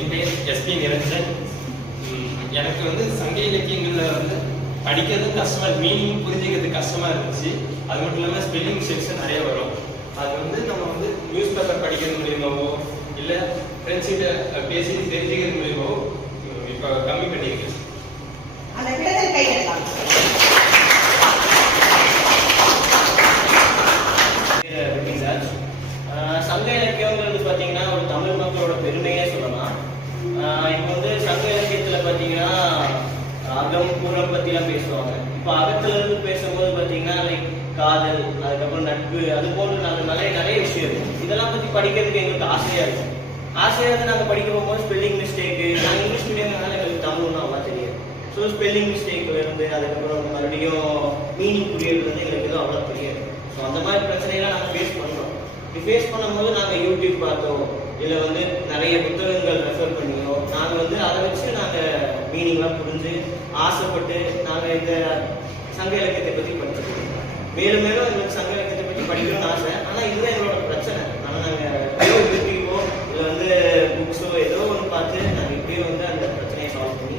என் பேர் எஸ்பி நிரஞ்சன். எனக்கு வந்து சங்க இலக்கியங்களில் வந்து படிக்கிறது கஷ்டமா, மீனிங் புரிஞ்சுக்கிறது கஷ்டமா இருந்துச்சு. அது மட்டும் இல்லாமல் ஸ்பெல்லிங் மிஸ்டேக்ஸ் நிறைய வரும். அது வந்து நம்ம வந்து நியூஸ் பேப்பர் படிக்கிறது மூலியமாவோ இல்லை ஃப்ரெண்ட்ஸிட்ட பேசி தெரிஞ்சுக்கிறது மூலியமாவோ இப்போ கம்மி பண்ணியிருக்கு. சங்க இலக்கியங்கிறது பார்த்தீங்கன்னா ஒரு தமிழ் மக்களோட பெருமையே சொல்லலாம். இப்போ வந்து சங்க இலக்கியத்தில் பார்த்தீங்கன்னா அகம் புறம் பற்றிலாம் பேசுவாங்க. இப்போ அகத்துல இருந்து பேசும்போது பார்த்தீங்கன்னா லைக் காதல், அதுக்கப்புறம் நட்பு, அது போன்ற நிறைய விஷயம் இருக்கும். இதெல்லாம் பற்றி படிக்கிறதுக்கு எங்களுக்கு ஆசையாக இருக்கும். ஆசையாக இருந்து நாங்கள் படிக்க போகும்போது ஸ்பெல்லிங் மிஸ்டேக்கு, நாங்கள் இங்கிலீஷ் மீடியம்னால எங்களுக்கு தமிழ் ஒன்றும் அவ்வளோ தெரியாது. ஸோ ஸ்பெல்லிங் மிஸ்டேக்ல இருந்து அதுக்கப்புறம் மறுபடியும் மீனிங் புரியறது வந்து எங்களுக்கு எதுவும் அவ்வளோ தெரியாது. ஸோ அந்த மாதிரி பிரச்சனைலாம் நாங்கள் ஃபேஸ் பண்ணுறோம். இப்படி ஃபேஸ் பண்ணும்போது நாங்கள் யூடியூப் பார்த்தோம், இல்லை வந்து நிறைய புத்தகங்கள் ரெஃபர் பண்ணியோ நாங்கள் வந்து அதை வச்சு நாங்கள் மீனிங்லாம் புரிஞ்சு ஆசைப்பட்டு நாங்கள் இந்த சங்க இலக்கியத்தை பற்றி படிச்சிருக்கோம். மேலும் மேலும் எங்களுக்கு சங்க இலக்கியத்தை பற்றி படிக்கணும்னு ஆசை. ஆனால் இதுதான் எங்களோட பிரச்சனை. ஆனால் நாங்கள் யூடியூபோ இல்லை வந்து புக்ஸோ ஏதோ ஒன்று பார்த்து நாங்கள் இப்படியே வந்து அந்த பிரச்சனையை சால்வ் பண்ணி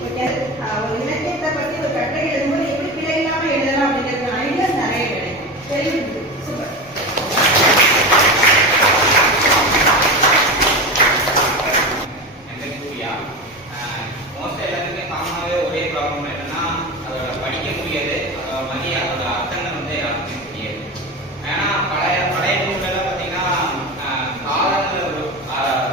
ஒரு இலக்கியத்தை பற்றி ஒரு கட்டுரை எழுதும்போது எப்படி பிழை இல்லாமல் எழுதலாம் அப்படிங்கிறது ஐடியாஸ் நிறைய கிடைக்கும். தெரியுது. சூப்பர். ஒரே ப்ராப்ளம் என்னன்னா அதோட படிக்க முடியாது, அதோட மதிய அதோட அர்த்தங்கள் வந்து யாருக்குமே தெரியாது. ஏன்னா பழைய நூல்கள்லாம் பார்த்தீங்கன்னா காலங்கள்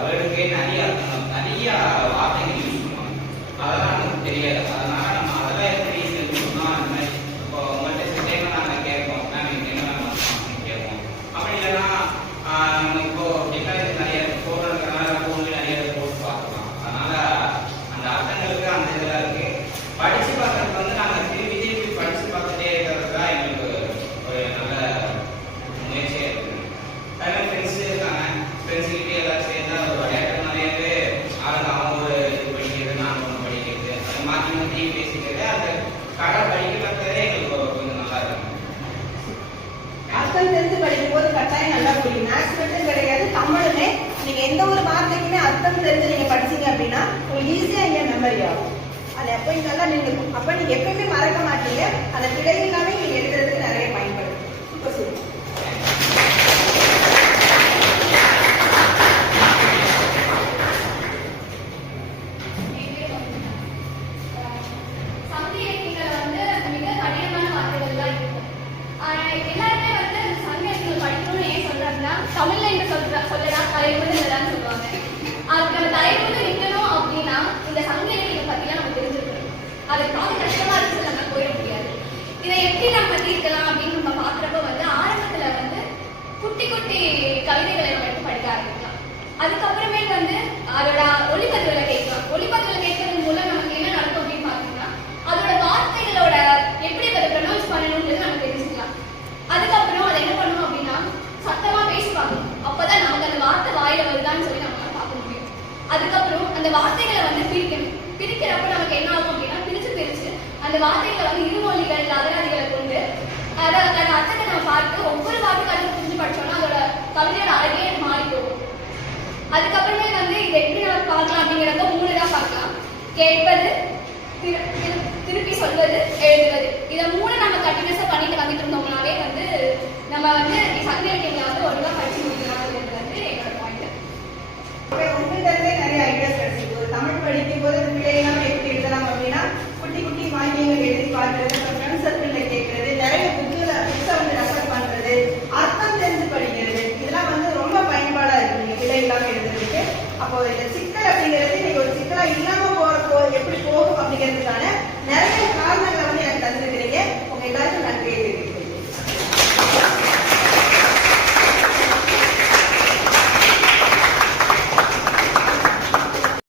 வேர்டுக்கே நிறைய அர்த்தங்கள், நிறைய வார்த்தைகள் யூஸ் பண்ணுவாங்க. அதெல்லாம் நமக்கு தெரியாது. அதனால நம்ம அதெல்லாம் எப்படி தெரிஞ்சுக்கணும்னா அந்த மாதிரி இப்போ உங்கள்கிட்ட சில டைம் நாங்கள் கேட்போம், மேம் இந்த டைம் நாங்கள் கேட்போம். அப்படி இல்லைன்னா நம்ம இப்போ டெக்னாலஜி நிறைய ஃபோனில் நிறைய போட்டு பார்க்கலாம். அதனால அந்த அர்த்தங்களுக்கு அந்த இதெல்லாம் இருக்கு. படிச்சு பார்க்கறதுக்கு வந்து நாங்கள் திருப்பி படிச்சு பார்த்துட்டே இருக்கிறது தான் எங்களுக்கு ஒரு நல்ல முயற்சியாக இருக்குது. அதே ஃப்ரெண்ட்ஸு இருக்காங்க, ஃப்ரெண்ட்ஸுக்கிட்டே எல்லாம் சேர்ந்தா ஒரு விளையாட்டு நிறையவே அவங்க ஒரு இது படிக்கிறது, நாங்கள் ஒன்று படிக்கிறது, அது மாற்றி மாற்றி பேசிக்கிறது, அந்த கடை படிக்கிறதே எங்களுக்கு கொஞ்சம் நல்லா இருக்கும். அர்த்தம் தெரிஞ்சு படிக்கும் போது கட்டாயம் நல்லா புரியும். மேக்ஸ் மட்டும் கிடையாது, தமிழுமே நீங்க எந்த ஒரு வார்த்தைக்குமே அர்த்தம் தெரிஞ்சு நீங்க படிச்சீங்க அப்படின்னா உங்களுக்கு ஈஸியா இங்க மெமரி ஆகும். அது எப்போ நல்லா நின்றுக்கும். அப்ப நீங்க எப்பயுமே மறக்க மாட்டீங்க. அந்த பிழை எல்லாமே நீங்க எழுதுறதுக்கு நிறைய பயன்படும். இப்போ சொல்லுங்க. தமிழ்ல என்ன சொல்லலாம் தலைமுறை சொல்லுவாங்க. அதுக்கு நம்ம தலைமுறை நிற்கணும் அப்படின்னா இந்த சங்க இலக்கியம் பத்திலாம் நம்ம தெரிஞ்சுக்கணும். அதுக்காக கஷ்டமா இருக்கு நம்ம போயிட முடியாது. இதை எப்படி நம்ம தீர்க்கலாம் அப்படின்னு நம்ம பாக்குறப்ப வந்து ஆரம்பத்துல வந்து குட்டி குட்டி கவிதைகளை நம்ம எடுத்து படிக்க ஆரம்பிக்கலாம். அதுக்கப்புறமே வந்து அதோட ஒளிப்பதிவுல கேட்கலாம். ஒளிப்பதிவுல கேட்கறது மூலம் நமக்கு என்ன நடக்கும் அப்படின்னு பாத்தீங்கன்னா அதோட வார்த்தைகளோட எப்படி அதை ப்ரொனவுன்ஸ் பண்ணணும்ன்றது நம்ம தெரிஞ்சுக்கலாம். அதுக்கப்புறம் அதை என்ன பண்ணணும் அப்படின்னா சத்தமா பேசி பார்க்கணும். அப்பதான் நமக்கு அந்த வார்த்தை வாயில வருதான்னு சொல்லி நம்மளால பார்க்க முடியும். அதுக்கப்புறம் அந்த வார்த்தைகளை வந்து பிரிக்கணும். பிரிக்கிறப்ப நமக்கு என்ன ஆகும் அப்படின்னா பிரிச்சு அந்த வார்த்தைகளை வந்து இருமொழிகள் அகராதிகளை கொண்டு அதோட அர்த்தத்தை நம்ம பார்த்து ஒவ்வொரு வார்த்தைகளும் புரிஞ்சு படிச்சோம்னா அதோட கவிதையோட அழகே மாறி போகும். அதுக்கப்புறமே வந்து இதை எப்படி நம்ம பார்க்கலாம் அப்படிங்கிறப்ப 3 தான் பார்க்கலாம். கேட்பது, திருப்பி சொல்வது, எழுதுவது. இதை 3 நம்ம கண்டினியூஸா பண்ணிட்டு வந்துட்டு இருந்தோம்னாவே வந்து நம்ம வந்து சங்க இலக்கியங்களை வந்து ஒழுங்கா படிச்சு முடிக்கலாம். அப்படின்றது வந்து என்னோட பாயிண்ட். உங்கள்கிட்ட நிறைய ஐடியாஸ் கிடைச்சிருக்கு. ஒரு தமிழ் படிக்கும் போது பிழை இல்லாம எப்படி எழுதலாம் அப்படின்னா குட்டி குட்டி வாக்கியங்கள் எழுதி பார்க்கறது, ஃப்ரெண்ட் சர்க்கிள்ல கேட்கறது, நிறைய புக்ஸை வந்து ரெஃபர் பண்றது, அர்த்தம் தெரிஞ்சு படிக்கிறது, இதெல்லாம் வந்து ரொம்ப பயன்பாடா இருக்கு நீங்க பிழை இல்லாம எழுதுறதுக்கு. அப்போ இந்த சிக்கல் அப்படிங்கிறது நீங்க ஒரு சிக்கலா இல்லாம போறப்போ எப்படி போகும் அப்படிங்கிறதுக்கான நிறைய காரணம்